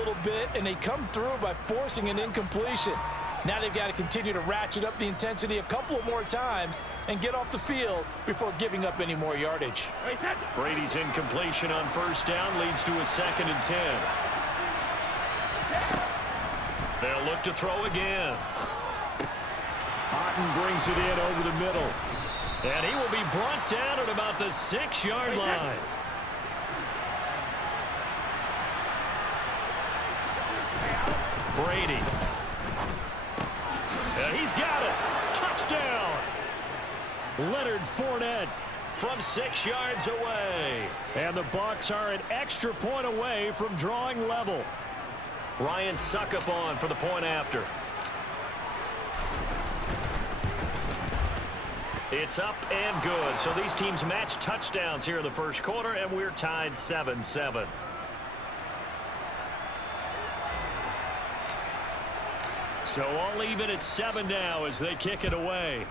little bit, and they come through by forcing an incompletion. Now they've got to continue to ratchet up the intensity a couple of more times and get off the field before giving up any more yardage. Brady's incompletion on first down leads to a 2nd and 10. They'll look to throw again. Otten brings it in over the middle. And he will be brought down at about the 6-yard line. Brady. And he's got it. Touchdown. Leonard Fournette from 6 yards away. And the Bucs are an extra point away from drawing level. Ryan Suckup on for the point after. It's up and good. So these teams match touchdowns here in the first quarter, and we're tied 7-7. So all even at 7 now as they kick it away.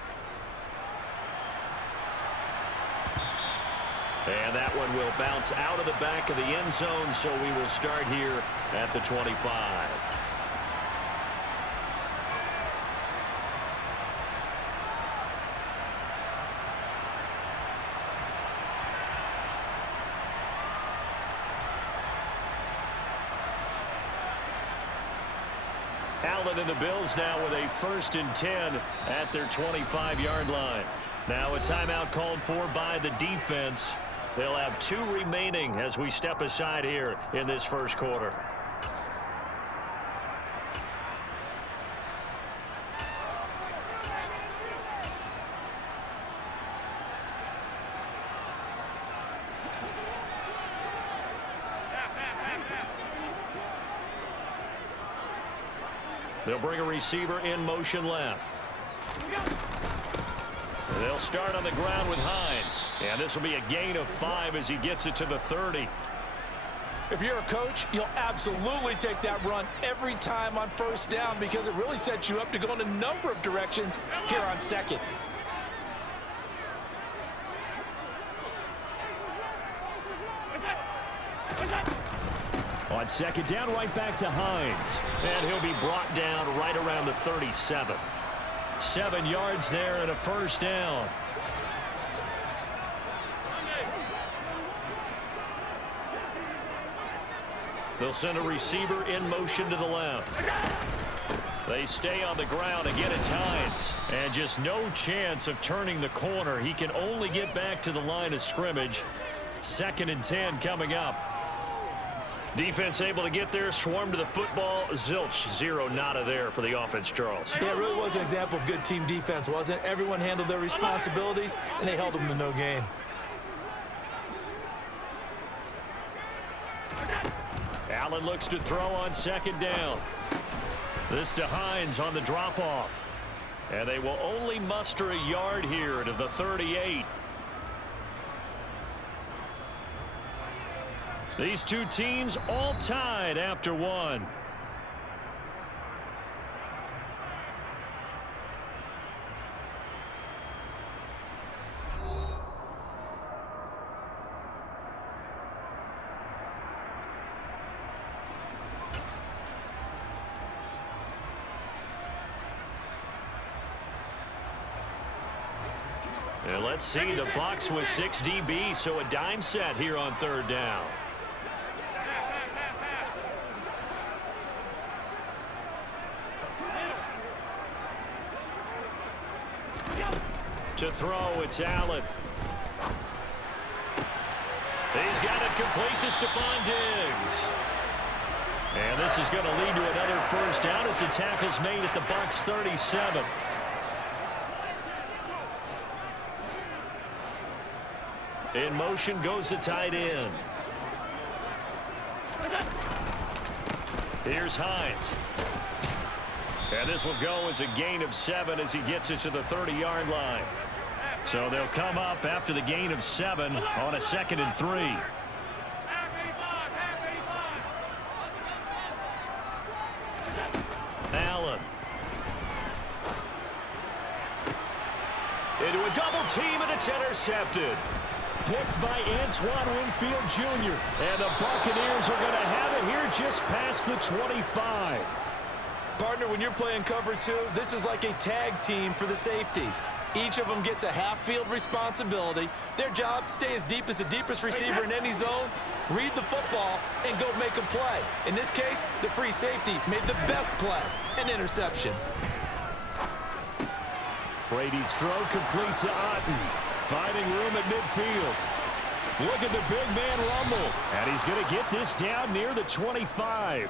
And that one will bounce out of the back of the end zone, so we will start here at the 25. Allen and the Bills now with a 1st and 10 at their 25-yard line. Now a timeout called for by the defense. They'll have 2 remaining as we step aside here in this first quarter. They'll bring a receiver in motion left. They'll start on the ground with Hines. And this will be a gain of 5 as he gets it to the 30. If you're a coach, you'll absolutely take that run every time on first down because it really sets you up to go in a number of directions here on 2nd. On 2nd down, right back to Hines. And he'll be brought down right around the 37. 7 yards there and a first down. They'll send a receiver in motion to the left. They stay on the ground. Again, it's Hines. And just no chance of turning the corner. He can only get back to the line of scrimmage. 2nd and 10 coming up. Defense able to get there, swarm to the football. Zilch, 0 nada there for the offense, Charles. Yeah, it really was an example of good team defense, wasn't it? Everyone handled their responsibilities, and they held them to no gain. Allen looks to throw on 2nd down. This to Hines on the drop-off. And they will only muster a yard here to the 38. These 2 teams all tied after 1. And let's see, the Bucs with 6 DB, so a dime set here on 3rd down. To throw, it's Allen. He's got it complete to Stephon Diggs. And this is going to lead to another first down as the tackle's made at the Bucs 37. In motion goes the tight end. Here's Hines. And this will go as a gain of 7 as he gets it to the 30-yard line. So they'll come up after the gain of 7 on a 2nd and 3. Allen. Into a double team, and it's intercepted. Picked by Antoine Winfield Jr. And the Buccaneers are going to have it it here just past the 25. Partner, when you're playing cover two, this is like a tag team for the safeties. Each of them gets a half-field responsibility. Their job, stay as deep as the deepest receiver in any zone, read the football, and go make a play. In this case, the free safety made the best play, an interception. Brady's throw complete to Otten, finding room at midfield. Look at the big man rumble, and he's going to get this down near the 25.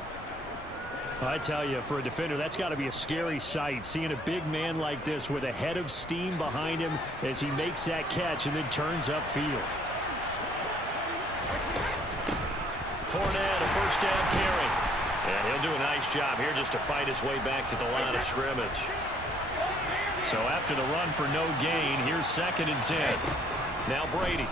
I tell you, for a defender, that's got to be a scary sight, seeing a big man like this with a head of steam behind him as he makes that catch and then turns upfield. Fournette, a first down carry. And he'll do a nice job here just to fight his way back to the line of scrimmage. So after the run for no gain, here's 2nd and 10. Now Brady.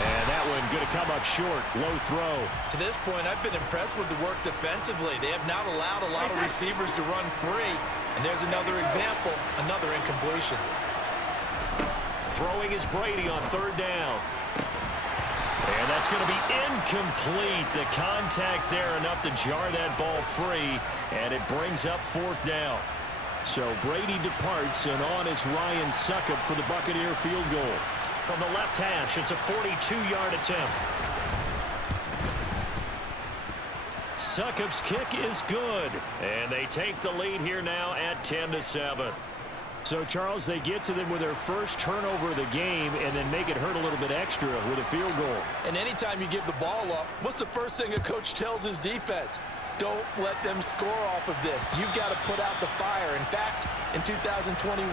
And that one going to come up short. Low throw. To this point, I've been impressed with the work defensively. They have not allowed a lot of receivers to run free. And there's another example, another incompletion. Throwing is Brady on 3rd down. And that's going to be incomplete. The contact there enough to jar that ball free. And it brings up 4th down. So Brady departs, and on it's Ryan Succop for the Buccaneer field goal. From the left hash, it's a 42-yard attempt. Succop's kick is good, and they take the lead here now at 10-7. So, Charles, they get to them with their first turnover of the game and then make it hurt a little bit extra with a field goal. And anytime you give the ball up, what's the first thing a coach tells his defense? Don't let them score off of this. You've got to put out the fire. In fact, in 2021,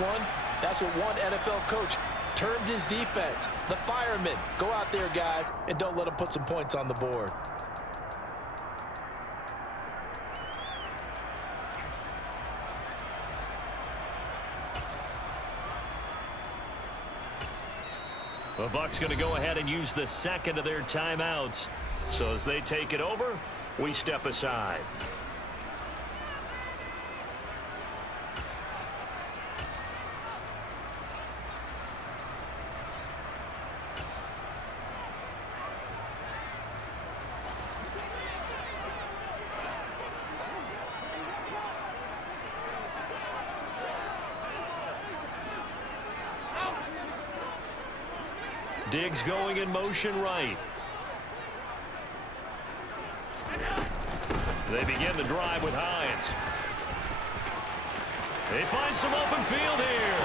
that's what one NFL coach termed his defense, the firemen. Go out there, guys, and don't let them put some points on the board. The Bucs going to go ahead and use the 2nd of their timeouts. So as they take it over, we step aside. Diggs going in motion right. They begin the drive with Hines. They find some open field here.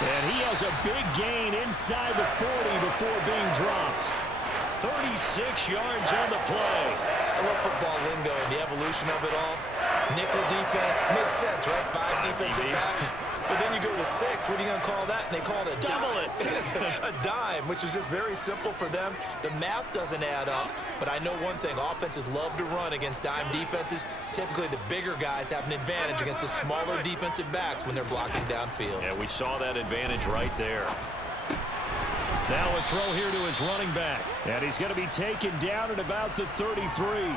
And he has a big gain inside the 40 before being dropped. 36 yards on the play. I love football lingo and the evolution of it all. Nickel defense makes sense, right? 5 defensive backs. But then you go to 6. What are you going to call that? And they call it a double dime. A dime, which is just very simple for them. The math doesn't add up. But I know one thing. Offenses love to run against dime defenses. Typically, the bigger guys have an advantage against the smaller defensive backs when they're blocking downfield. Yeah, we saw that advantage right there. Now a throw here to his running back. And he's going to be taken down at about the 33.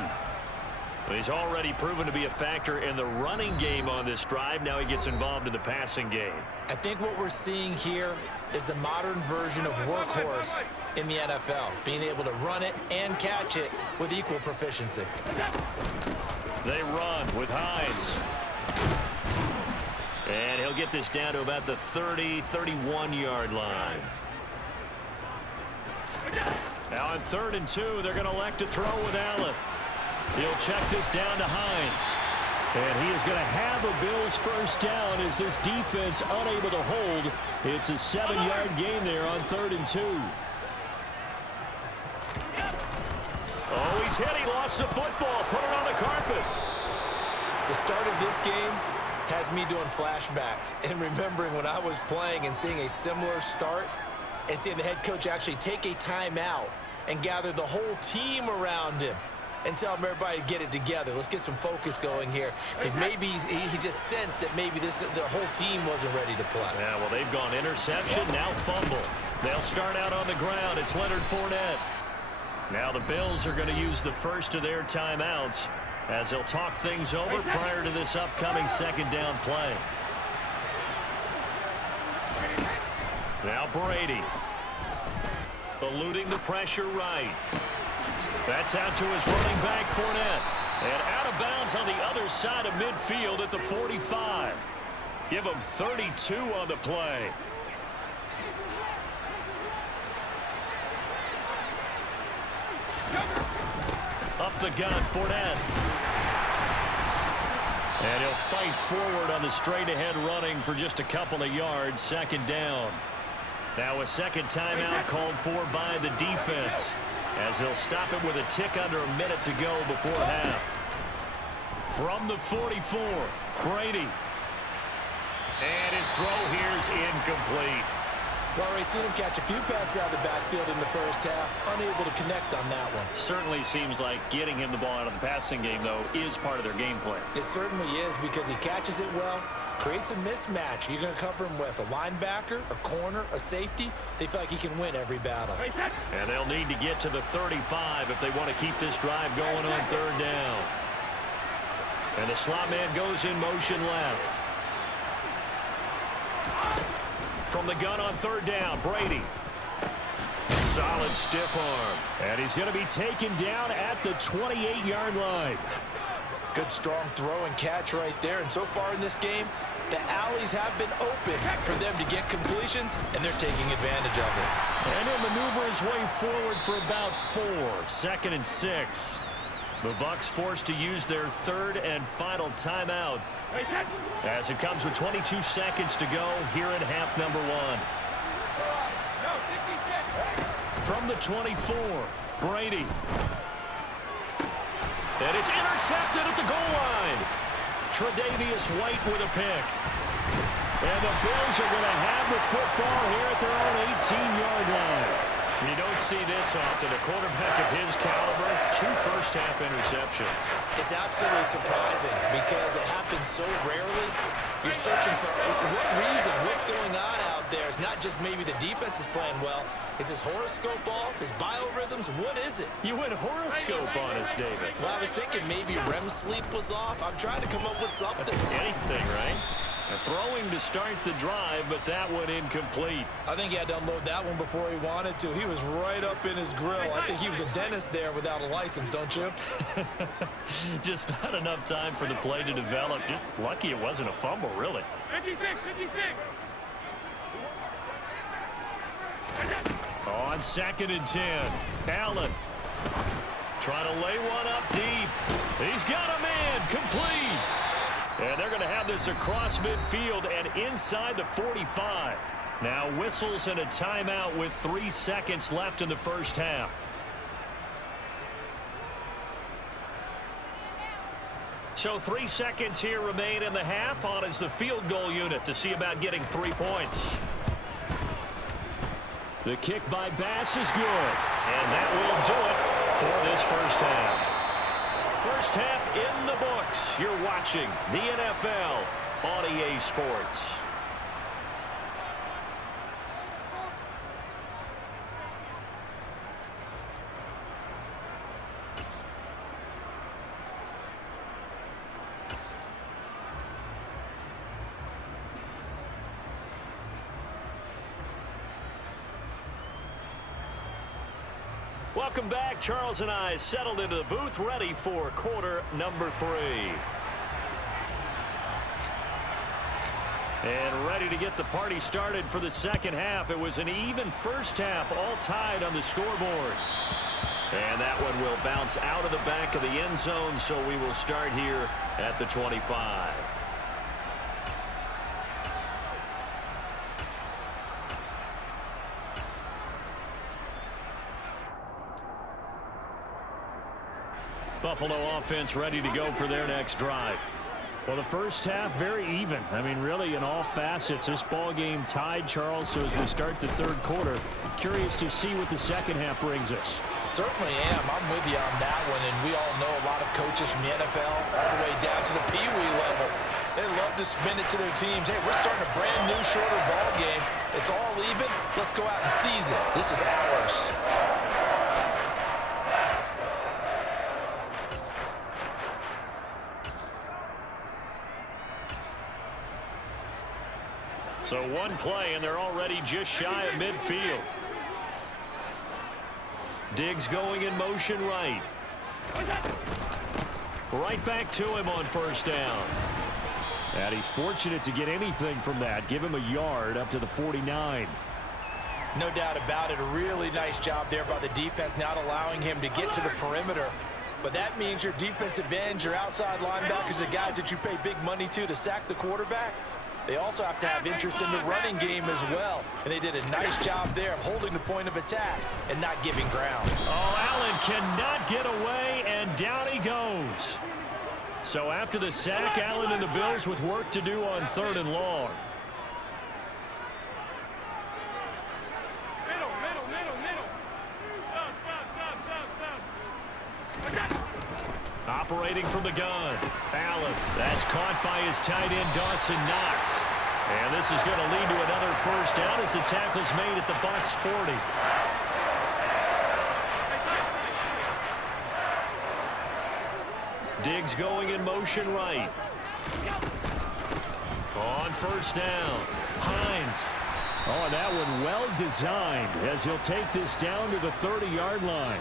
He's already proven to be a factor in the running game on this drive. Now he gets involved in the passing game. I think what we're seeing here is the modern version of workhorse in the NFL, being able to run it and catch it with equal proficiency. They run with Hines. And he'll get this down to about the 30, 31-yard line. Now on 3rd and 2, they're going to elect to throw with Allen. He'll check this down to Hines. And he is going to have a Bills first down as this defense unable to hold. It's a 7-yard gain there on 3rd and 2. Oh, he's hit. He lost the football. Put it on the carpet. The start of this game has me doing flashbacks and remembering when I was playing and seeing a similar start and seeing the head coach actually take a timeout and gather the whole team around him and tell everybody to get it together. Let's get some focus going here. Because maybe he just sensed that maybe the whole team wasn't ready to play. Yeah, well, they've gone interception, now fumble. They'll start out on the ground. It's Leonard Fournette. Now the Bills are going to use the first of their timeouts as they'll talk things over prior to this upcoming 2nd down play. Now Brady. Eluding the pressure right. That's out to his running back, Fournette. And out of bounds on the other side of midfield at the 45. Give him 32 on the play. Up the gun, Fournette. And he'll fight forward on the straight-ahead running for just a couple of yards, second down. Now a second timeout called for by the defense, as they'll stop it with a tick under a minute to go before half. From the 44, Brady. And his throw here is incomplete. Well, we've seen him catch a few passes out of the backfield in the first half, unable to connect on that one. Certainly seems like getting him the ball out of the passing game, though, is part of their game plan. It certainly is, because he catches it well, creates a mismatch. You're going to cover him with a linebacker, a corner, a safety. They feel like he can win every battle. And they'll need to get to the 35 if they want to keep this drive going on third down. And the slot man goes in motion left. From the gun on third down, Brady. Solid stiff arm. And he's going to be taken down at the 28-yard line. Good strong throw and catch right there. And so far in this game, the alleys have been open for them to get completions, and they're taking advantage of it. And he'll maneuver his way forward for about 4. 2nd and 6. The Bucs forced to use their third and final timeout, as it comes with 22 seconds to go here in half number 1. From the 24, Brady. And it's intercepted at the goal line. Tre'Davious White with a pick. And the Bills are going to have the football here at their own 18-yard line. You don't see this often. A quarterback of his caliber, 2 first-half interceptions. It's absolutely surprising because it happens so rarely. You're searching for what reason, what's going on out there. It's not just maybe the defense is playing well. Is his horoscope off? His biorhythms? What is it? You went horoscope on us, David. Well, I was thinking maybe REM sleep was off. I'm trying to come up with something. Anything, right? Throwing to start the drive, but that one incomplete. I think he had to unload that one before he wanted to. He was right up in his grill. I think he was a dentist there without a license, don't you? Just not enough time for the play to develop. Just lucky it wasn't a fumble, really. 56. On 2nd and 10, Allen trying to lay one up deep. He's got a man, complete. And they're going to have this across midfield and inside the 45. Now whistles and a timeout with 3 seconds left in the first half. So 3 seconds here remain in the half. On is the field goal unit to see about getting 3 points. The kick by Bass is good. And that will do it for this first half. First half in the books. You're watching the NFL on EA Sports. Welcome back. Charles and I settled into the booth, ready for quarter number 3. And ready to get the party started for the second half. It was an even first half, all tied on the scoreboard. And that one will bounce out of the back of the end zone, so we will start here at the 25. Buffalo offense ready to go for their next drive. Well, the first half, very even. I mean, really, in all facets, this ball game tied, Charles. So as we start the third quarter, curious to see what the second half brings us. Certainly am. I'm with you on that one. And we all know a lot of coaches from the NFL all the way down to the Pee Wee level. They love to spin it to their teams. Hey, we're starting a brand new, shorter ball game. It's all even. Let's go out and seize it. This is ours. So one play, and they're already just shy of midfield. Diggs going in motion right. Right back to him on first down. And he's fortunate to get anything from that. Give him a yard up to the 49. No doubt about it. A really nice job there by the defense, not allowing him to get to the perimeter. But that means your defensive ends, your outside linebackers, the guys that you pay big money to sack the quarterback, they also have to have interest in the running game as well. And they did a nice job there of holding the point of attack and not giving ground. Oh, Allen cannot get away, and down he goes. So after the sack, Allen and the Bills with work to do on 3rd and long. Operating from the gun. Allen. That's caught by his tight end, Dawson Knox. And this is going to lead to another first down as the tackle's made at the Bucs 40. Diggs going in motion right. On first down. Hines. Oh, that one well designed as he'll take this down to the 30-yard line.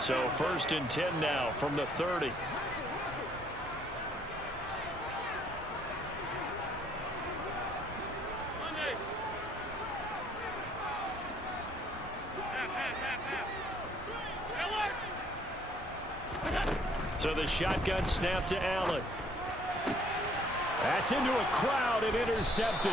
So 1st and 10 now from the 30. So the shotgun snap to Allen. That's into a crowd and intercepted.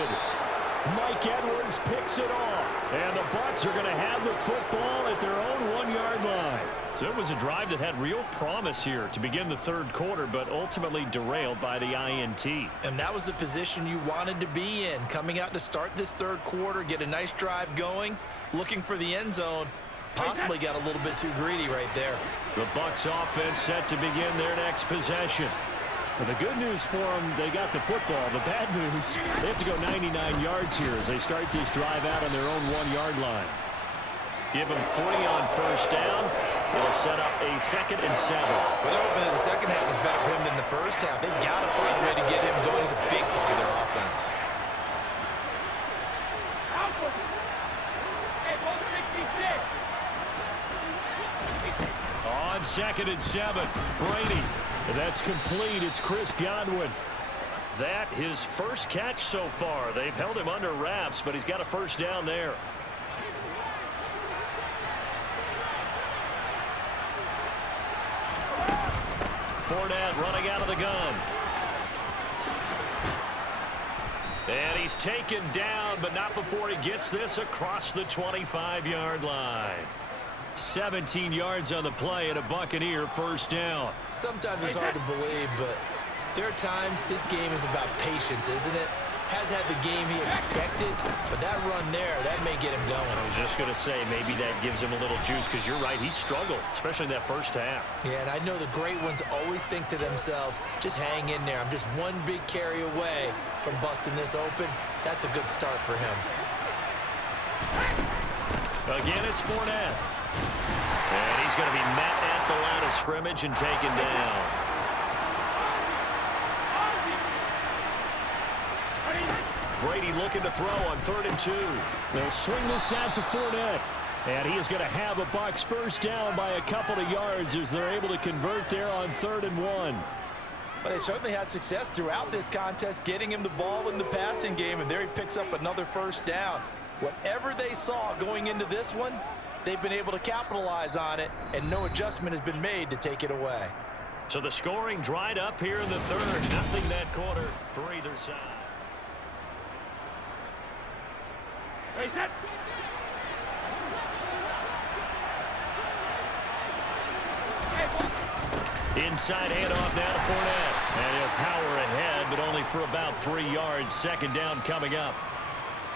Mike Edwards picks it off. And the Bucs are going to have the football at their own 1-yard line. So it was a drive that had real promise here to begin the 3rd quarter, but ultimately derailed by the INT. And that was the position you wanted to be in. Coming out to start this 3rd quarter, get a nice drive going, looking for the end zone. Possibly got a little bit too greedy right there. The Bucs offense set to begin their next possession. Well, the good news for them, they got the football. The bad news, they have to go 99 yards here as they start this drive out on their own 1-yard line. Give them 3 on first down. It'll set up a 2nd and 7. Well, they're hoping that the second half is better for him than the first half. They've got to find a way to get him going. He's a big part of their offense. On 2nd and 7, Brady. That's complete. It's Chris Godwin. That his first catch so far. They've held him under wraps, but he's got a first down there. Fournette running out of the gun. And he's taken down, but not before he gets this across the 25-yard line. 17 yards on the play and a Buccaneer first down. Sometimes it's hard to believe, but there are times this game is about patience, isn't it? Has had the game he expected, but that run there, that may get him going. I was just going to say, maybe that gives him a little juice, because you're right, he struggled, especially in that first half. Yeah, and I know the great ones always think to themselves, just hang in there. I'm just one big carry away from busting this open. That's a good start for him. Again, it's Fournette. And he's going to be met at the line of scrimmage and taken down. Brady looking to throw on 3rd and 2. They'll swing this out to Fournette. And he is going to have a Bucs first down by a couple of yards as they're able to convert there on 3rd and 1. Well, they certainly had success throughout this contest, getting him the ball in the passing game, and there he picks up another first down. Whatever they saw going into this one, they've been able to capitalize on it, and no adjustment has been made to take it away. So the scoring dried up here in the 3rd. Nothing that quarter for either side. Inside handoff now to Fournette. And he'll power ahead, but only for about 3 yards. 2nd down coming up.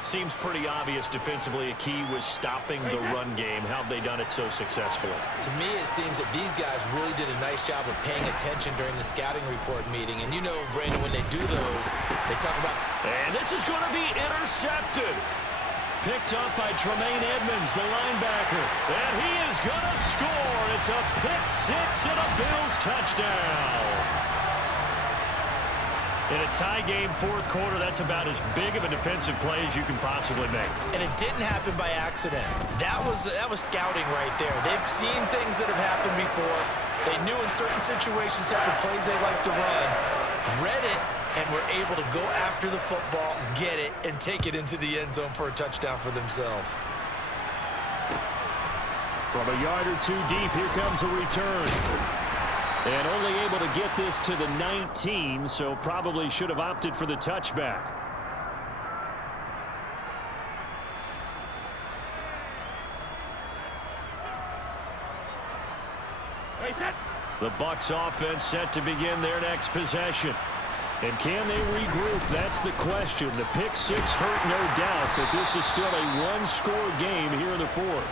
Seems pretty obvious defensively a key was stopping the run game. How have they done it so successfully? To me, it seems that these guys really did a nice job of paying attention during the scouting report meeting. And you know, Brandon, when they do those, they talk about... And this is going to be intercepted. Picked up by Tremaine Edmonds, the linebacker. And he is going to score. It's a pick 6 and a Bills touchdown. In a tie game fourth quarter, that's about as big of a defensive play as you can possibly make. And it didn't happen by accident. That was scouting right there. They've seen things that have happened before. They knew in certain situations the type of plays they like to run, read it, and were able to go after the football, get it, and take it into the end zone for a touchdown for themselves. From a yard or two deep, here comes a return. And only able to get this to the 19, so probably should have opted for the touchback. The Bucs offense set to begin their next possession. And can they regroup? That's the question. The pick six hurt, no doubt, but this is still a one-score game here in the fourth.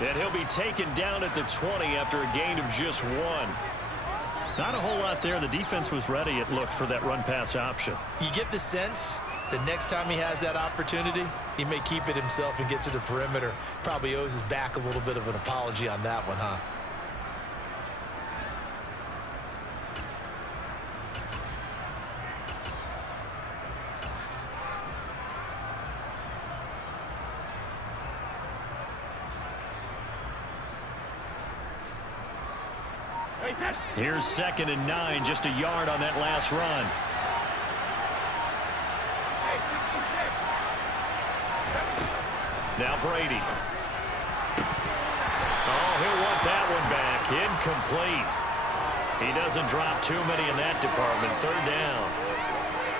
And he'll be taken down at the 20 after a gain of just one. Not a whole lot there. The defense was ready, it looked, for that run-pass option. You get the sense that next time he has that opportunity, he may keep it himself and get to the perimeter. Probably owes his back a little bit of an apology on that one, huh? Here's 2nd and 9, just a yard on that last run. Now Brady. Oh, he'll want that one back. Incomplete. He doesn't drop too many in that department. 3rd down.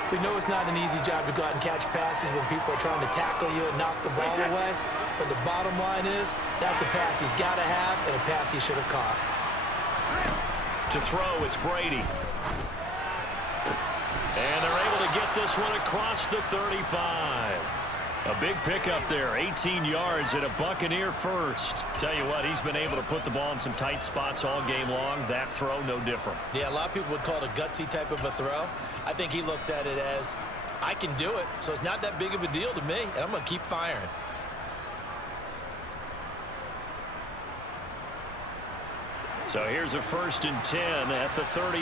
We know it's not an easy job to go out and catch passes when people are trying to tackle you and knock the ball away. But the bottom line is, that's a pass he's got to have and a pass he should have caught. To throw, it's Brady. And they're able to get this one across the 35. A big pickup there, 18 yards and a Buccaneer first. Tell you what, he's been able to put the ball in some tight spots all game long. That throw, no different. Yeah, a lot of people would call it a gutsy type of a throw. I think he looks at it as, I can do it, so it's not that big of a deal to me, and I'm going to keep firing. So here's a 1st and 10 at the 38.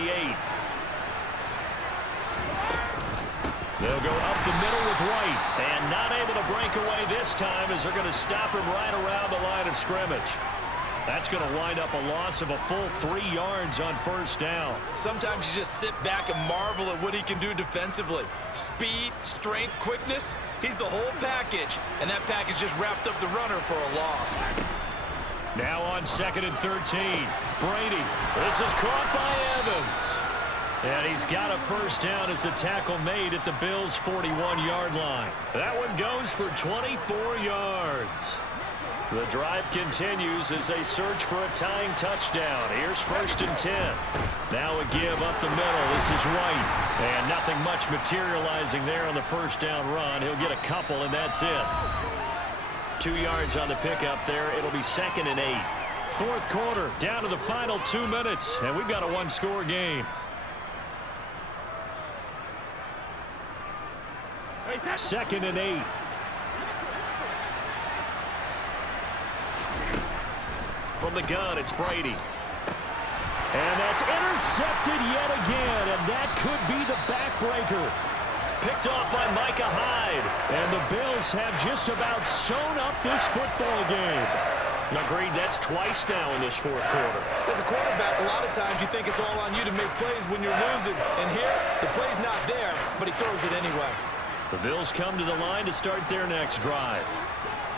They'll go up the middle with White, and not able to break away this time as they're going to stop him right around the line of scrimmage. That's going to wind up a loss of a full 3 yards on 1st down. Sometimes you just sit back and marvel at what he can do defensively. Speed, strength, quickness, he's the whole package, and that package just wrapped up the runner for a loss. Now on 2nd and 13. Brady. This is caught by Evans. And he's got a 1st down as the tackle made at the Bills' 41-yard line. That one goes for 24 yards. The drive continues as they search for a tying touchdown. Here's 1st and 10. Now a give up the middle. This is White. And nothing much materializing there on the 1st down run. He'll get a couple, and that's it. 2 yards on the pickup there. It'll be 2nd and 8. Fourth quarter, down to the final 2 minutes, and we've got a one-score game. 2nd and 8. From the gun, it's Brady. And that's intercepted yet again, and that could be the backbreaker. Picked off by Micah Hyde. And the Bills have just about sewn up this football game. Agreed, that's twice now in this fourth quarter. As a quarterback, a lot of times you think it's all on you to make plays when you're losing. And here, the play's not there, but he throws it anyway. The Bills come to the line to start their next drive.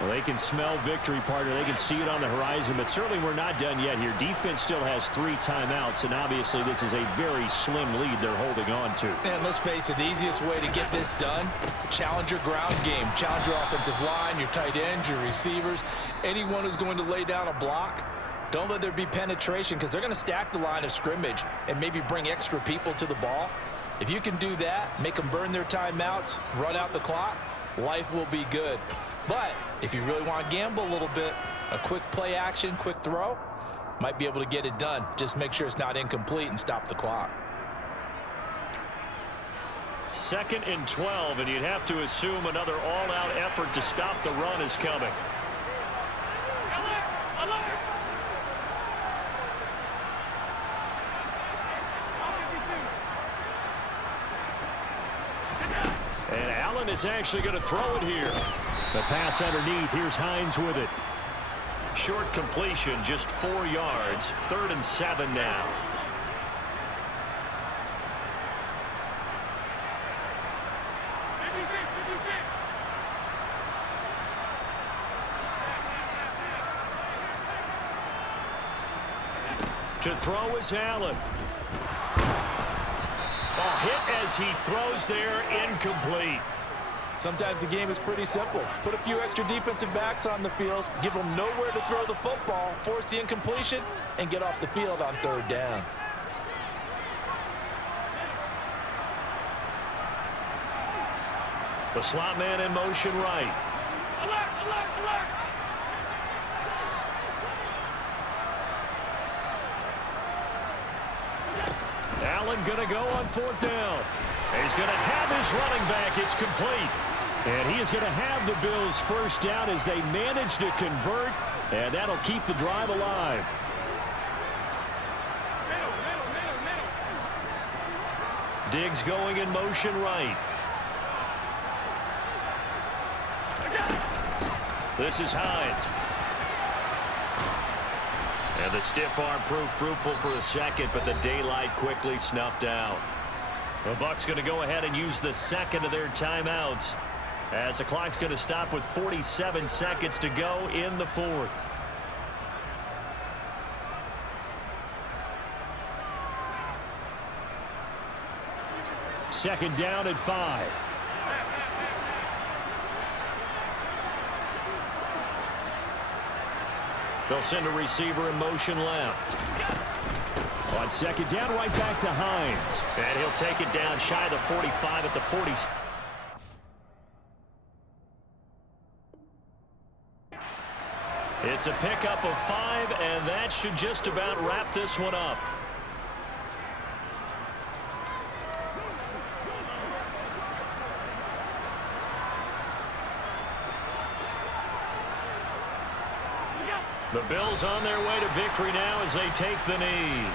Well, they can smell victory, partner. They can see it on the horizon, but certainly we're not done yet here. Defense still has 3 timeouts, and obviously this is a very slim lead they're holding on to. And let's face it, the easiest way to get this done, challenge your ground game. Challenge your offensive line, your tight ends, your receivers, anyone who's going to lay down a block. Don't let there be penetration because they're going to stack the line of scrimmage and maybe bring extra people to the ball. If you can do that, make them burn their timeouts, run out the clock, life will be good. But if you really want to gamble a little bit, a quick play action, quick throw, might be able to get it done. Just make sure it's not incomplete and stop the clock. 2nd and 12, and you'd have to assume another all-out effort to stop the run is coming. Allen is actually going to throw it here. The pass underneath. Here's Hines with it. Short completion, just 4 yards. 3rd and 7 now. To throw is Allen. Ball hit as he throws there, incomplete. Sometimes the game is pretty simple. Put a few extra defensive backs on the field, give them nowhere to throw the football, force the incompletion, and get off the field on 3rd down. The slot man in motion right. Alert, alert, alert. Allen going to go on 4th down. He's going to have his running back. It's complete. And he is going to have the Bills' 1st down as they manage to convert, and that'll keep the drive alive. Diggs going in motion right. This is Hines. And the stiff arm proved fruitful for a second, but the daylight quickly snuffed out. The Bucs going to go ahead and use the 2nd of their timeouts as the clock's going to stop with 47 seconds to go in the 4th. Second down at 5. They'll send a receiver in motion left. On 2nd down, right back to Hines. And he'll take it down shy of the 45 at the 40. It's a pickup of 5, and that should just about wrap this one up. The Bills on their way to victory now as they take the knee.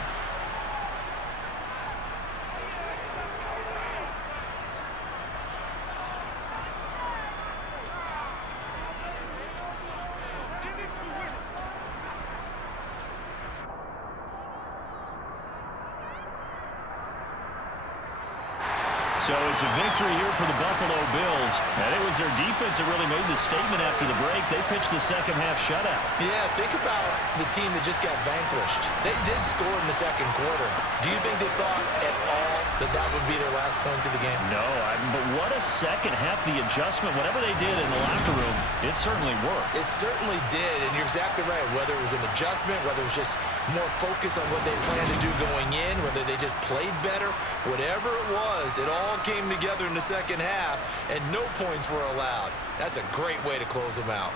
So it's a victory here for the Buffalo Bills. And it was their defense that really made the statement after the break. They pitched the second half shutout. Yeah, think about the team that just got vanquished. They did score in the 2nd quarter. Do you think they thought at all that that would be their last points of the game? No, but what a second half. The adjustment, whatever they did in the locker room, it certainly worked. It certainly did, and you're exactly right. Whether it was an adjustment, whether it was just more focus on what they planned to do going in, whether they just played better, whatever it was, it all came together in the 2nd half, and no points were allowed. That's a great way to close them out.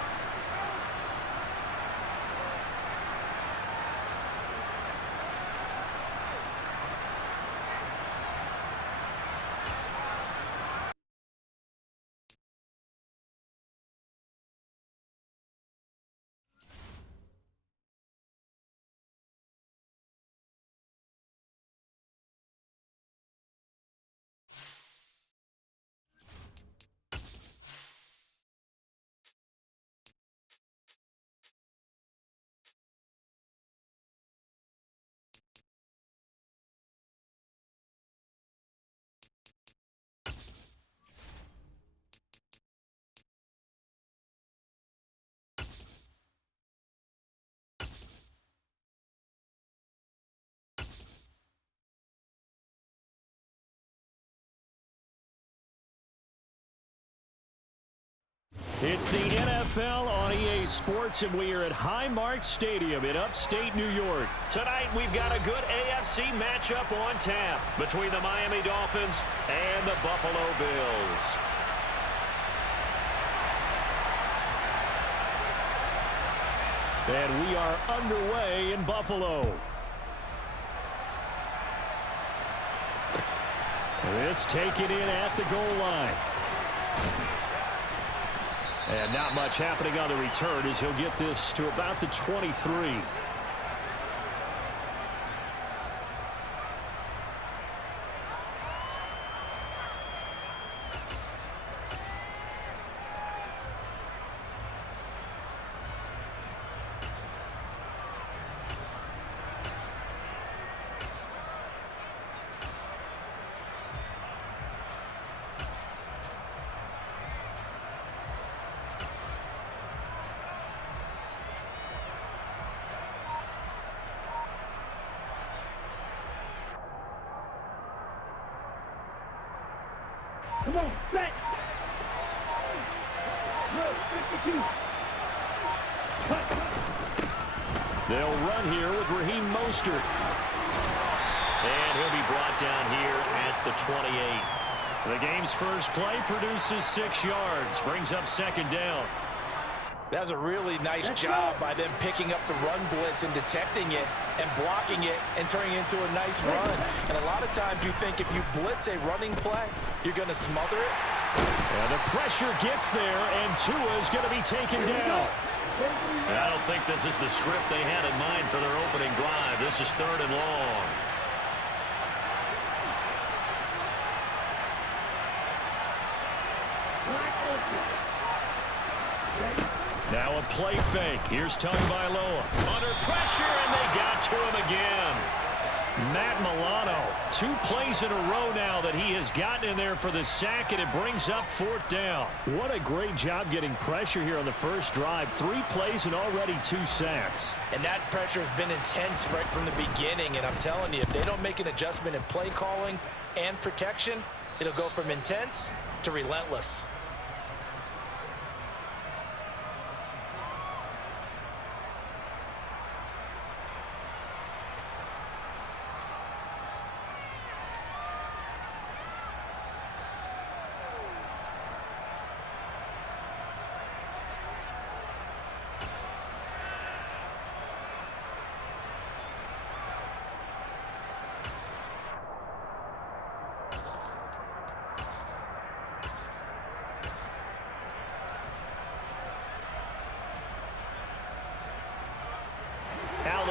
It's the NFL on EA Sports, and we are at Highmark Stadium in upstate New York. Tonight, we've got a good AFC matchup on tap between the Miami Dolphins and the Buffalo Bills. And we are underway in Buffalo. This taken in at the goal line. And not much happening on the return as he'll get this to about the 23. Come on, set. Look, 52. They'll run here with Raheem Mostert. And he'll be brought down here at the 28. The game's first play produces 6 yards, brings up second down. That was a really nice job by them picking up the run blitz and detecting it and blocking it and turning it into a nice run. And a lot of times you think if you blitz a running play, you're going to smother it. And the pressure gets there, and Tua is going to be taken down. And I don't think this is the script they had in mind for their opening drive. This is 3rd and long. Now a play fake. Here's Tagovailoa. Under pressure, and they got to him again. Matt Milano, 2 plays in a row now that he has gotten in there for the sack, and it brings up 4th down. What a great job getting pressure here on the first drive. 3 plays and already 2 sacks. And that pressure has been intense right from the beginning, and I'm telling you, if they don't make an adjustment in play calling and protection, it'll go from intense to relentless.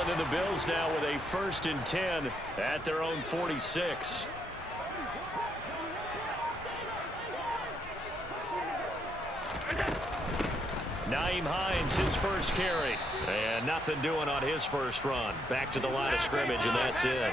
And the Bills now with a 1st and 10 at their own 46. Nyheim Hines, his first carry. And nothing doing on his first run. Back to the line of scrimmage, and that's it.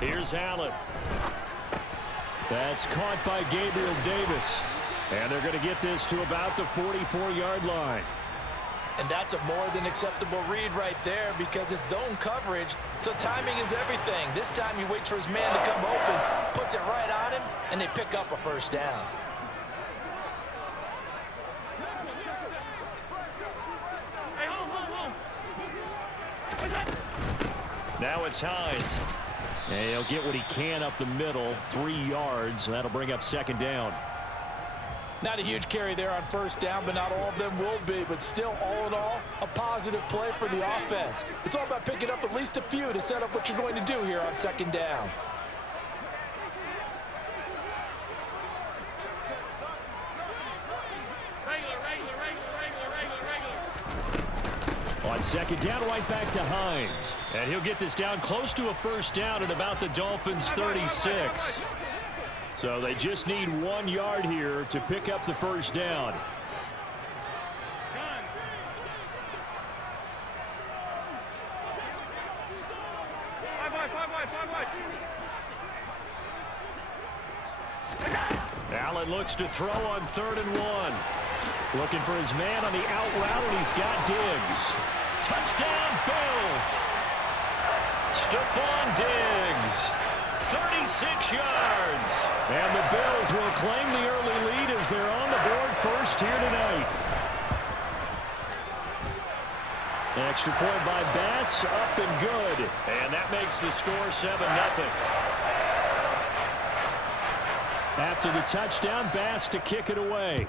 Here's Allen. That's caught by Gabriel Davis. And they're going to get this to about the 44-yard line. And that's a more than acceptable read right there because it's zone coverage, so timing is everything. This time he waits for his man to come open, puts it right on him, and they pick up a 1st down. Now it's Hines. And he'll get what he can up the middle, 3 yards. That'll bring up 2nd down. Not a huge carry there on 1st down, but not all of them will be. But still, all in all, a positive play for the offense. It's all about picking up at least a few to set up what you're going to do here on 2nd down. On 2nd down, right back to Hines. And he'll get this down close to a 1st down at about the Dolphins' 36. So they just need 1 yard here to pick up the 1st down. Allen looks to throw on 3rd and 1. Looking for his man on the out route, and he's got Diggs. Touchdown, Bills. Stephon Diggs, 36 yards. And the Bills will claim the early lead as they're on the board first here tonight. Extra point by Bass, up and good. And that makes the score 7-0. After the touchdown, Bass to kick it away.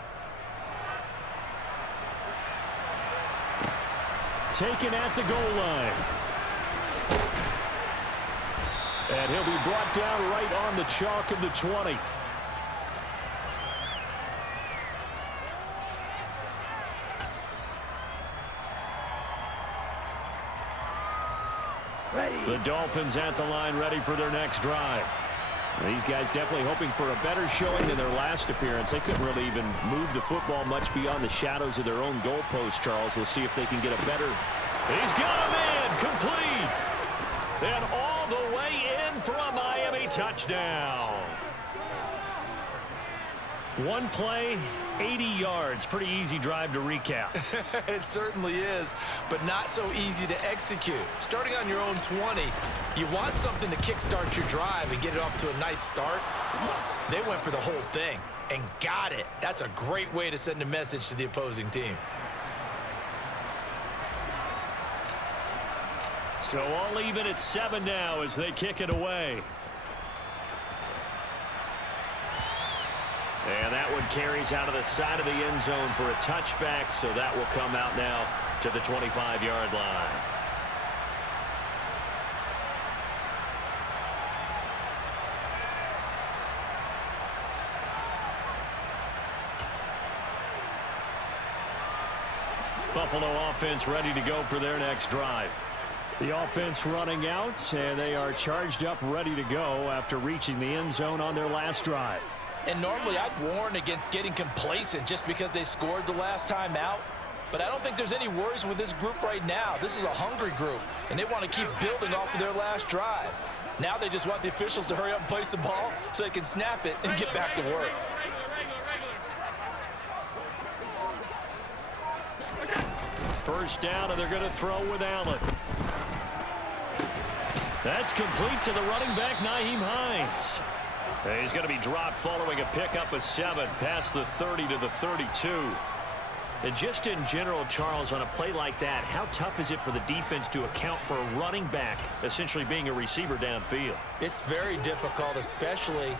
Taken at the goal line. And he'll be brought down right on the chalk of the 20. The Dolphins at the line, ready for their next drive. These guys definitely hoping for a better showing than their last appearance. They couldn't really even move the football much beyond the shadows of their own goalpost, Charles. We'll see if they can get a better. He's got him in, complete. And all the way in for a Miami touchdown. One play, 80 yards. Pretty easy drive to recap. It certainly is, but not so easy to execute. Starting on your own 20, you want something to kickstart your drive and get it off to a nice start. They went for the whole thing and got it. That's a great way to send a message to the opposing team. So all even at 7 now as they kick it away. And that one carries out of the side of the end zone for a touchback, so that will come out now to the 25-yard line. Buffalo offense ready to go for their next drive. The offense running out, and they are charged up, ready to go after reaching the end zone on their last drive. And normally I'd warn against getting complacent just because they scored the last time out. But I don't think there's any worries with this group right now. This is a hungry group, and they want to keep building off of their last drive. Now they just want the officials to hurry up and place the ball so they can snap it and get back to work. First down, and they're going to throw with Allen. That's complete to the running back, Nyheim Hines. He's going to be dropped following a pickup of 7 past the 30 to the 32. And just in general, Charles, on a play like that, how tough is it for the defense to account for a running back essentially being a receiver downfield? It's very difficult, especially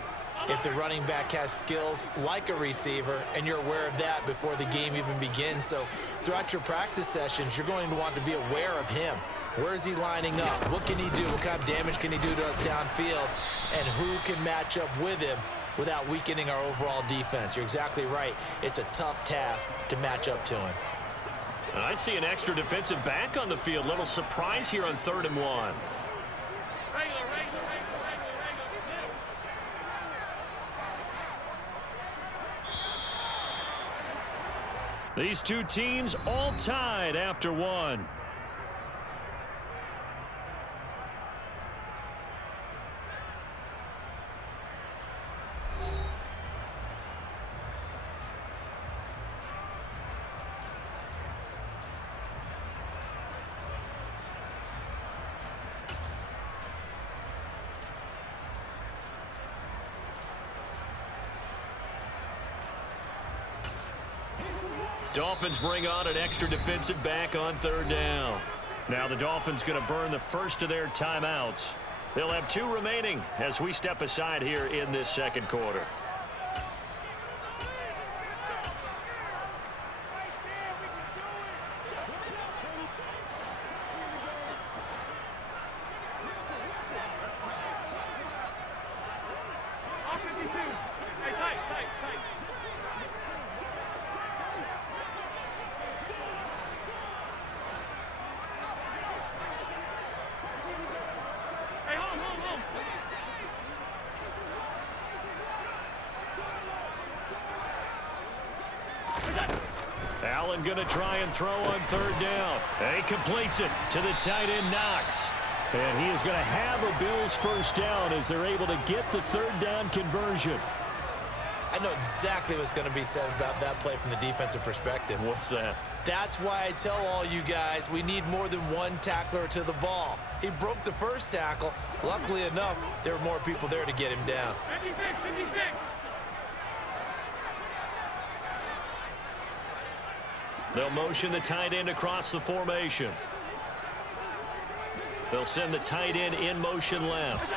if the running back has skills like a receiver, and you're aware of that before the game even begins. So throughout your practice sessions, you're going to want to be aware of him. Where is he lining up? What can he do? What kind of damage can he do to us downfield? And who can match up with him without weakening our overall defense? You're exactly right. It's a tough task to match up to him. And I see an extra defensive back on the field. Little surprise here on 3rd and 1. These two teams all tied after 1. Dolphins bring on an extra defensive back on 3rd down. Now the Dolphins going to burn the first of their timeouts. They'll have 2 remaining as we step aside here in this 2nd quarter. Allen going to try and throw on 3rd down. He completes it to the tight end, Knox. And he is going to have a Bills first down as they're able to get the 3rd down conversion. I know exactly what's going to be said about that play from the defensive perspective. What's that? That's why I tell all you guys we need more than one tackler to the ball. He broke the first tackle. Luckily enough, there were more people there to get him down. 56, 56. They'll motion the tight end across the formation. They'll send the tight end in motion left.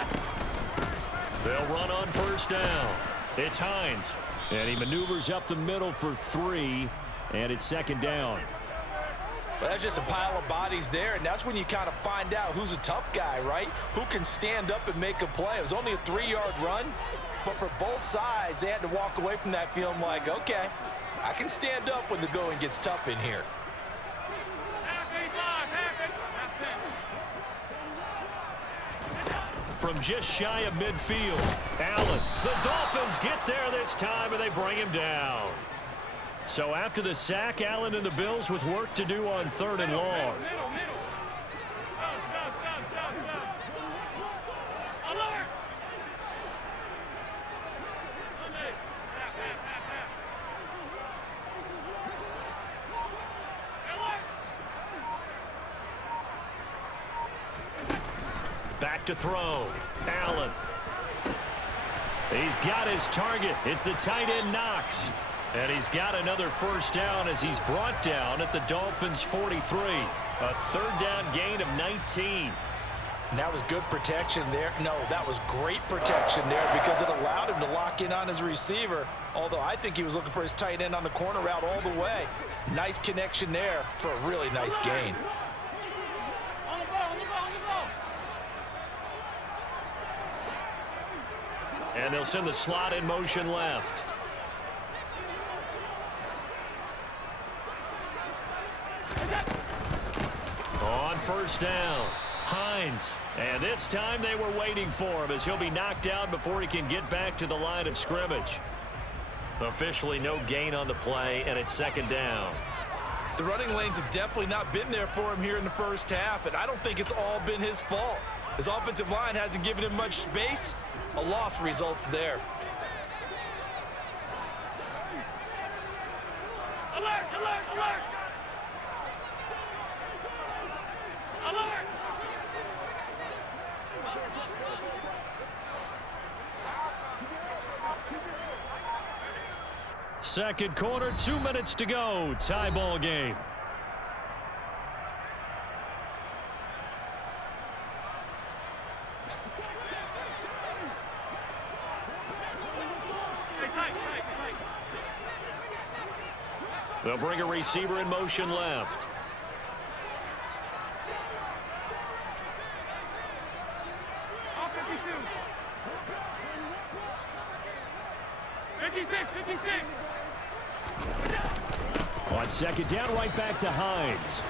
They'll run on first down. It's Hines. And he maneuvers up the middle for 3. And it's 2nd down. Well, that's just a pile of bodies there, and that's when you kind of find out who's a tough guy, right? Who can stand up and make a play. It was only a 3-yard run, but for both sides, they had to walk away from that feeling like, okay, I can stand up when the going gets tough in here. From just shy of midfield, Allen. The Dolphins get there this time, and they bring him down. So after the sack, Allen and the Bills with work to do on 3rd and long. Back to throw. Allen. He's got his target. It's the tight end Knox. And he's got another first down as he's brought down at the Dolphins' 43. A third down gain of 19. And that was good protection there. No, that was great protection there because it allowed him to lock in on his receiver. Although I think he was looking for his tight end on the corner route all the way. Nice connection there for a really nice gain. On the ball, on the ball, on the ball. And they'll send the slot in motion left. On first down, Hines. And this time they were waiting for him as he'll be knocked down before he can get back to the line of scrimmage. Officially no gain on the play, and it's second down. The running lanes have definitely not been there for him here in the first half, and I don't think it's all been his fault. His offensive line hasn't given him much space. A loss results there. Alert, alert, alert. Alert. Second quarter, 2 minutes to go. Tie ball game. They'll bring a receiver in motion left. All 52. 56, 56. On second down, right back to Hines.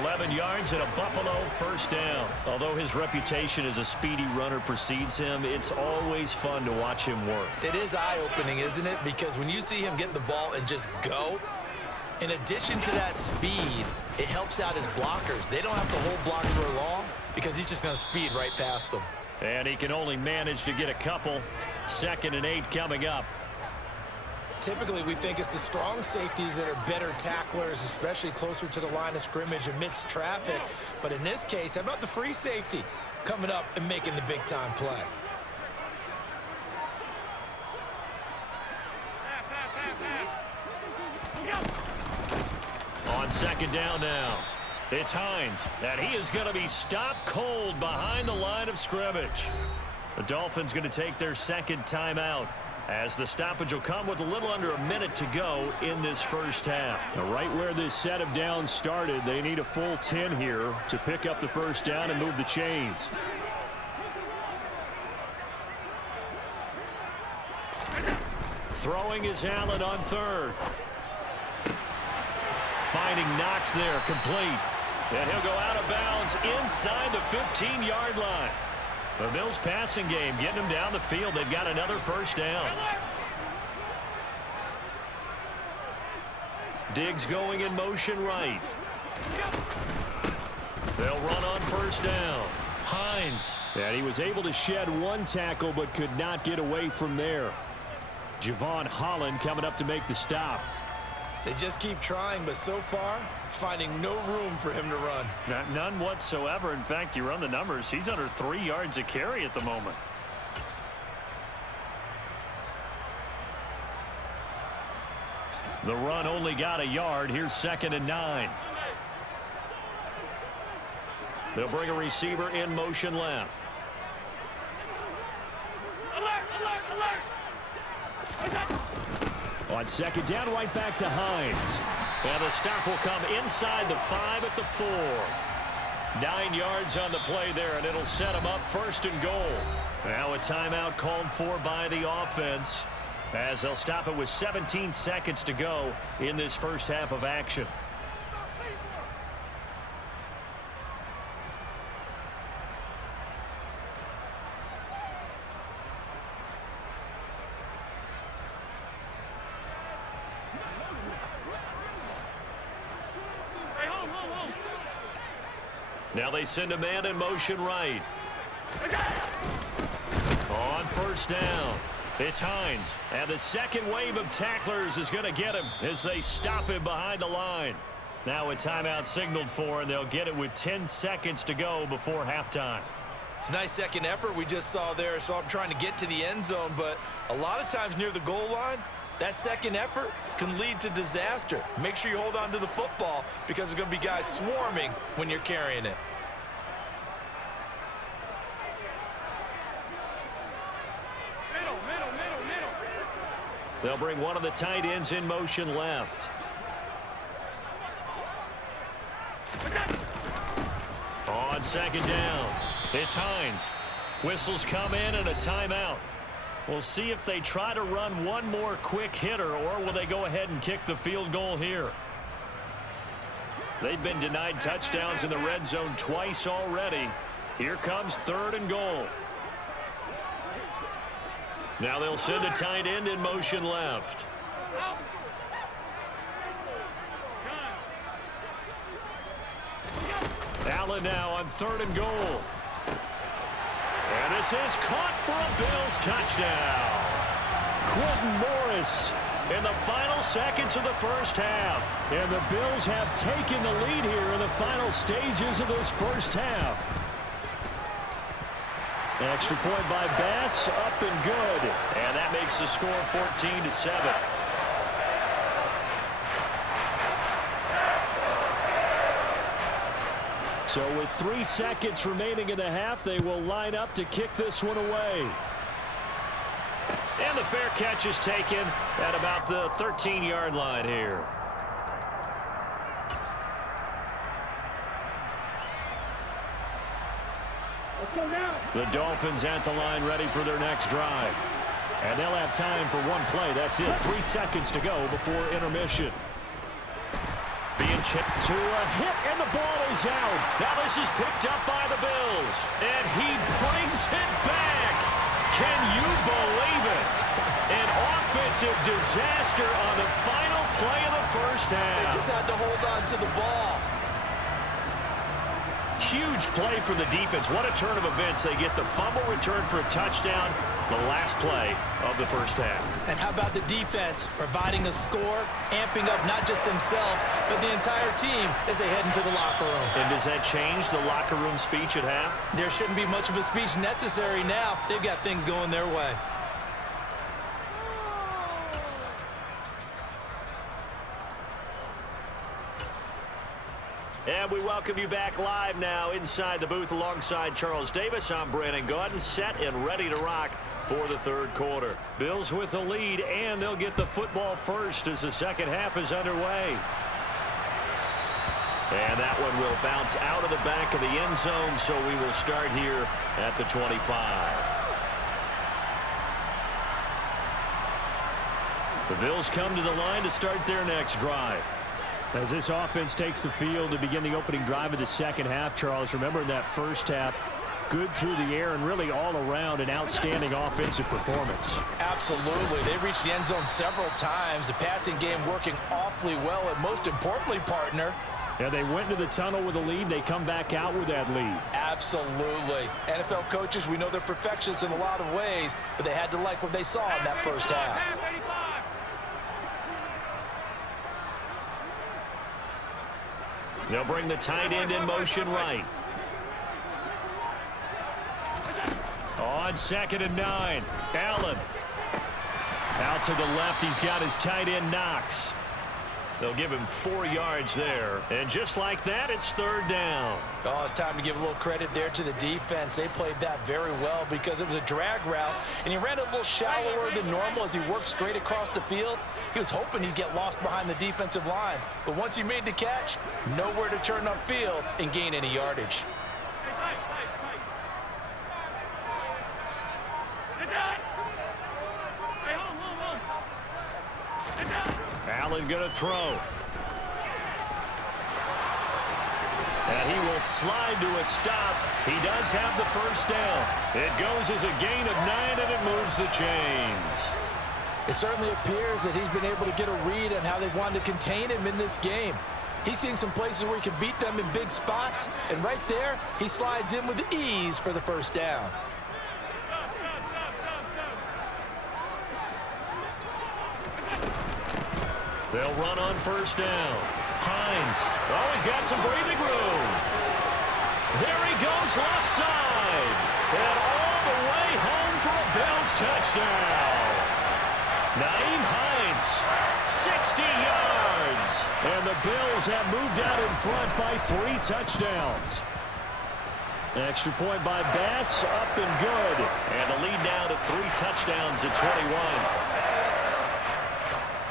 11 yards and a Buffalo first down. Although his reputation as a speedy runner precedes him, it's always fun to watch him work. It is eye-opening, isn't it? Because when you see him get the ball and just go, in addition to that speed, it helps out his blockers. They don't have to hold blocks for long because he's just going to speed right past them. And he can only manage to get a couple. 2nd and 8 coming up. Typically, we think it's the strong safeties that are better tacklers, especially closer to the line of scrimmage amidst traffic. But in this case, how about the free safety coming up and making the big-time play? On second down now, it's Hines, and he is going to be stopped cold behind the line of scrimmage. The Dolphins going to take their second timeout, as the stoppage will come with a little under a minute to go in this first half. Now, right where this set of downs started, they need a full 10 here to pick up the first down and move the chains. Throwing is Allen on third. Finding Knox there, complete. And he'll go out of bounds inside the 15-yard line. The Bills passing game getting them down the field. They've got another first down. Diggs going in motion right. They'll run on first down. Hines. And he was able to shed one tackle but could not get away from there. Javon Holland coming up to make the stop. They just keep trying, but so far, finding no room for him to run. None whatsoever. In fact, you run the numbers. He's under 3 yards a carry at the moment. The run only got a yard. Here's 2nd and 9. They'll bring a receiver in motion left. Alert, alert, alert. On second down, right back to Hines. And the stop will come inside the 5 at the 4. 9 yards on the play there, and it'll set them up 1st and goal. Now a timeout called for by the offense, as they'll stop it with 17 seconds to go in this first half of action. Now they send a man in motion right. On first down, it's Hines. And the second wave of tacklers is going to get him as they stop him behind the line. Now a timeout signaled for, and they'll get it with 10 seconds to go before halftime. It's a nice second effort we just saw there, so I'm trying to get to the end zone, but a lot of times near the goal line, that second effort can lead to disaster. Make sure you hold on to the football because there's going to be guys swarming when you're carrying it. Middle. They'll bring one of the tight ends in motion left. On second down, it's Hines. Whistles come in and a timeout. We'll see if they try to run one more quick hitter or will they go ahead and kick the field goal here. They've been denied touchdowns in the red zone twice already. Here comes 3rd and goal. Now they'll send a tight end in motion left. Allen now on 3rd and goal. And this is caught for a Bills touchdown. Quentin Morris In the final seconds of the first half. And the Bills have taken the lead here in the final stages of this first half. Extra point by Bass, up and good. And that makes the score 14-7. So with 3 seconds remaining in the half, they will line up to kick this one away. And the fair catch is taken at about the 13-yard line here. The Dolphins at the line ready for their next drive. And they'll have time for one play. That's it. 3 seconds to go before intermission. Being chipped to a hit, and the ball is out. Now this is picked up by the Bills. And he brings it back. Can you believe it? An offensive disaster on the final play of the first half. They just had to hold on to the ball. Huge play for the defense. What a turn of events. They get the fumble return for a touchdown, the last play of the first half. And how about the defense providing a score, amping up not just themselves, but the entire team as they head into the locker room. And does that change the locker room speech at half? There shouldn't be much of a speech necessary now. They've got things going their way. And we welcome you back live now inside the booth alongside Charles Davis. I'm Brandon Gaudin, set and ready to rock for the third quarter. Bills with the lead, and they'll get the football first as the second half is underway. And that one will bounce out of the back of the end zone, so we will start here at the 25. The Bills come to the line to start their next drive. As this offense takes the field to begin the opening drive of the second half, Charles, remember in that first half, good through the air and really all around an outstanding offensive performance. Absolutely. They reached the end zone several times. The passing game working awfully well, and most importantly, partner, yeah, they went into the tunnel with a lead. They come back out with that lead. absolutely. NFL coaches, we know they're perfectionists in a lot of ways, but they had to like what they saw in that first half. They'll bring the tight end in motion right. On 2nd and 9, Allen. Out to the left, he's got his tight end Knox. They'll give him 4 yards there. And just like that, it's third down. Oh, it's time to give a little credit there to the defense. They played that very well because it was a drag route, and he ran a little shallower than normal as he worked straight across the field. He was hoping he'd get lost behind the defensive line. But once he made the catch, nowhere to turn upfield and gain any yardage. Allen going to throw. And he will slide to a stop. He does have the first down. It goes as a gain of 9, and it moves the chains. It certainly appears that he's been able to get a read on how they've wanted to contain him in this game. He's seen some places where he can beat them in big spots, and right there, he slides in with ease for the first down. They'll run on first down. Hines. Oh, he's got some breathing room. There he goes left side. And all the way home for a Bills touchdown. Naeem Hines, 60 yards. And the Bills have moved out in front by 3 touchdowns. Extra point by Bass, up and good. And the lead now to 3 touchdowns at 21.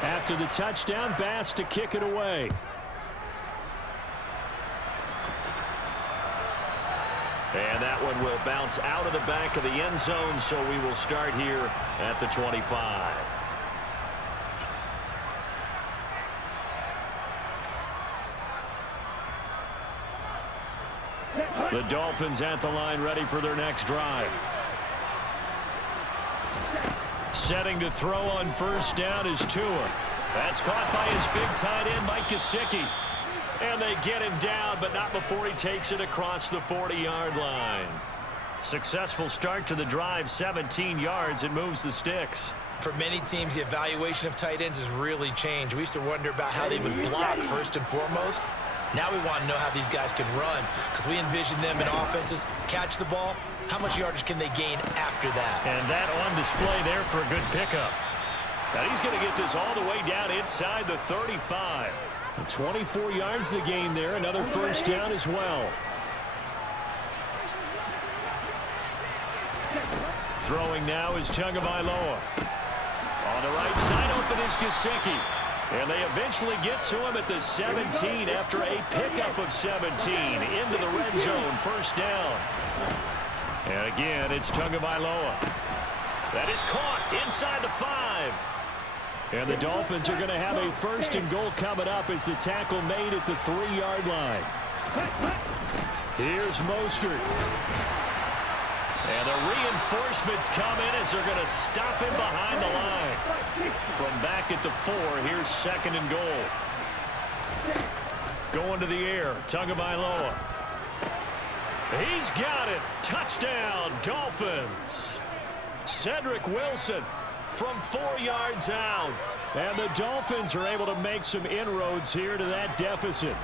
After the touchdown, Bass to kick it away. And that one will bounce out of the back of the end zone, so we will start here at the 25. The Dolphins at the line, ready for their next drive. Setting to throw on first down is Tua. That's caught by his big tight end, Mike Gesicki. And they get him down, but not before he takes it across the 40-yard line. Successful start to the drive, 17 yards. It moves the sticks. For many teams, the evaluation of tight ends has really changed. We used to wonder about how they would block first and foremost. Now we want to know how these guys can run, because we envision them in offenses catch the ball. How much yardage can they gain after that? And that on display there for a good pickup. Now he's going to get this all the way down inside the 35. 24 yards to gain there. Another first down as well. Throwing now is Tagovailoa. On the right side, open is Gesicki. And they eventually get to him at the 17 after a pickup of 17 into the red zone. First down. And again, it's Tagovailoa. That is caught inside the 5. And the Dolphins are going to have a first and goal coming up as the tackle made at the 3-yard line. Here's Mostert. And the reinforcements come in as they're going to stop him behind the line. From back at the 4, here's second and goal. Going to the air, Tagovailoa. He's got it. Touchdown, Dolphins. Cedric Wilson from 4 yards out. And the Dolphins are able to make some inroads here to that deficit.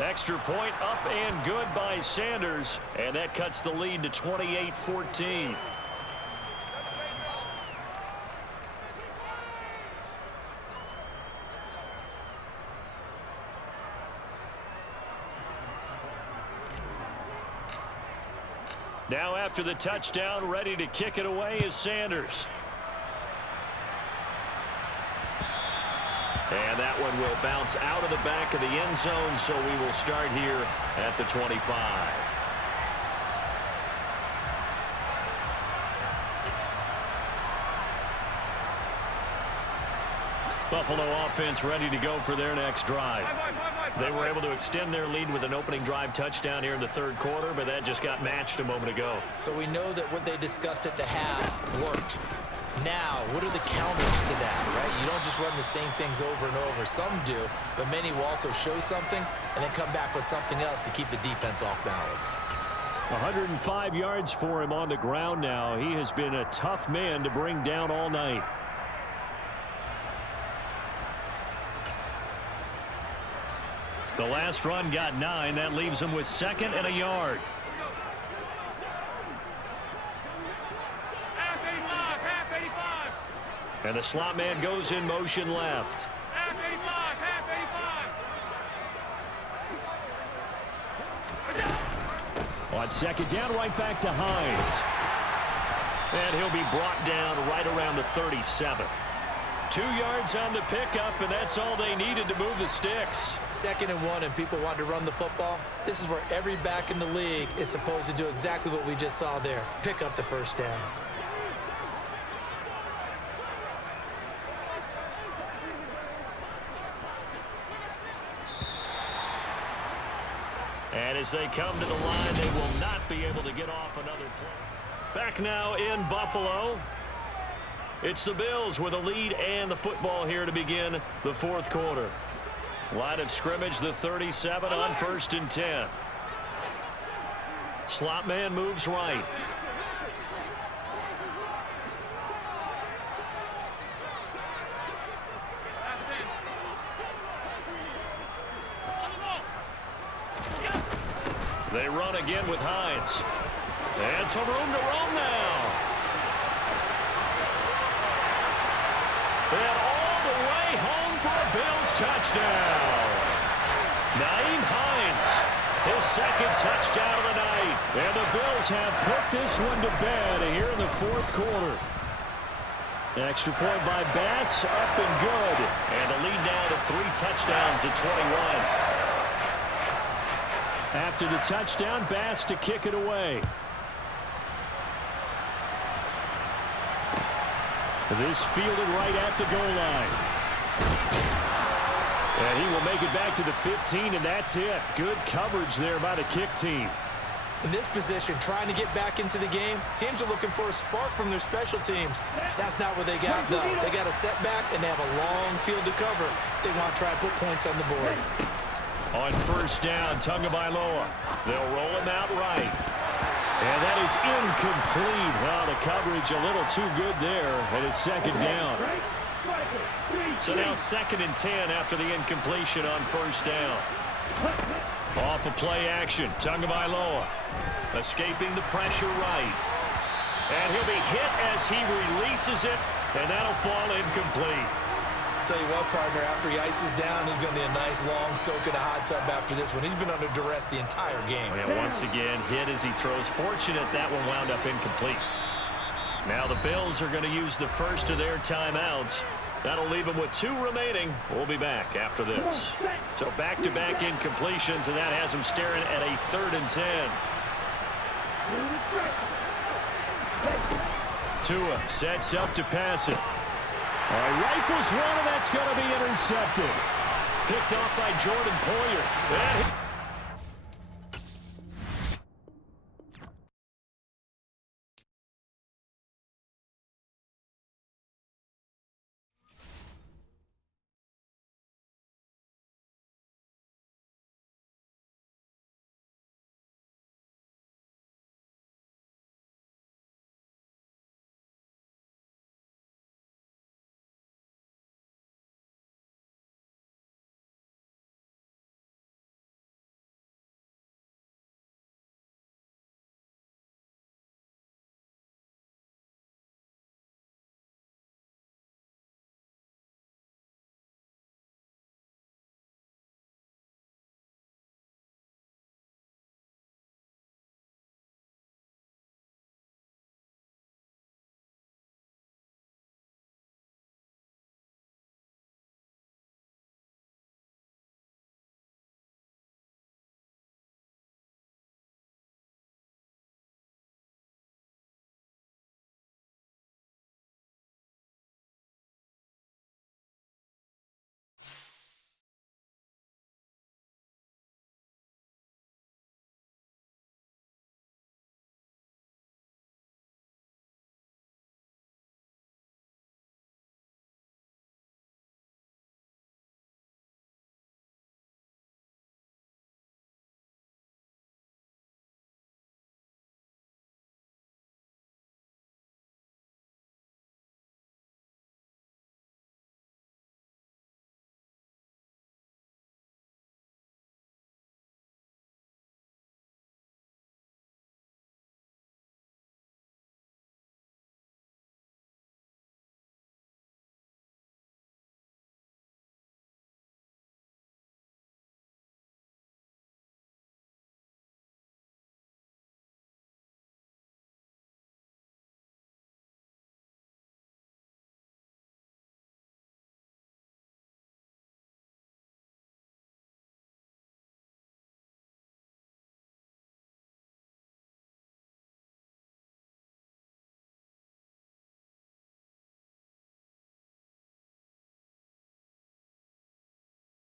Extra point up and good by Sanders. And that cuts the lead to 28-14. Now after the touchdown, ready to kick it away is Sanders. And that one will bounce out of the back of the end zone, so we will start here at the 25. Buffalo offense ready to go for their next drive. They were able to extend their lead with an opening drive touchdown here in the third quarter, but that just got matched a moment ago. So we know that what they discussed at the half worked. Now, what are the counters to that, right? You don't just run the same things over and over. Some do, but many will also show something and then come back with something else to keep the defense off balance. 105 yards for him on the ground now. He has been a tough man to bring down all night. The last run got 9. That leaves him with second and a yard. Half 85, half 85. And the slot man goes in motion left. Half 85, half 85. On second down, right back to Hines. And he'll be brought down right around the 37. 2 yards on the pickup, and that's all they needed to move the sticks. 2nd and 1, and people want to run the football. This is where every back in the league is supposed to do exactly what we just saw there. Pick up the first down. And as they come to the line, they will not be able to get off another play. Back now in Buffalo. It's the Bills with a lead and the football here to begin the fourth quarter. Line of scrimmage, the 37 on 1st and 10. Slot man moves right. They run again with Hines. And some room to roam now. And all the way home for a Bills touchdown. Nyheim Hines, his second touchdown of the night. And the Bills have put this one to bed here in the fourth quarter. Extra point by Bass, up and good. And the lead now to 3 touchdowns at 21. After the touchdown, Bass to kick it away. This fielded right at the goal line. And he will make it back to the 15, and that's it. Good coverage there by the kick team. In this position, trying to get back into the game, teams are looking for a spark from their special teams. That's not what they got, though. They got a setback, and they have a long field to cover if they want to try and put points on the board. On first down, Tagovailoa. They'll roll him out right. And that is incomplete. Well, the coverage a little too good there, and it's second down. So now 2nd and 10 after the incompletion on first down. Off of play action, Tagovailoa escaping the pressure right. And he'll be hit as he releases it, and that'll fall incomplete. Tell you what, partner, after he ices down, he's going to be a nice long soak in a hot tub after this one. He's been under duress the entire game. And once again, hit as he throws. Fortunate that one wound up incomplete. Now the Bills are going to use the first of their timeouts. That'll leave them with 2 remaining. We'll be back after this. So back-to-back incompletions, and that has them staring at a 3rd and 10. Tua sets up to pass it. All right, rifles one, and that's going to be intercepted. Picked off by Jordan Poyer.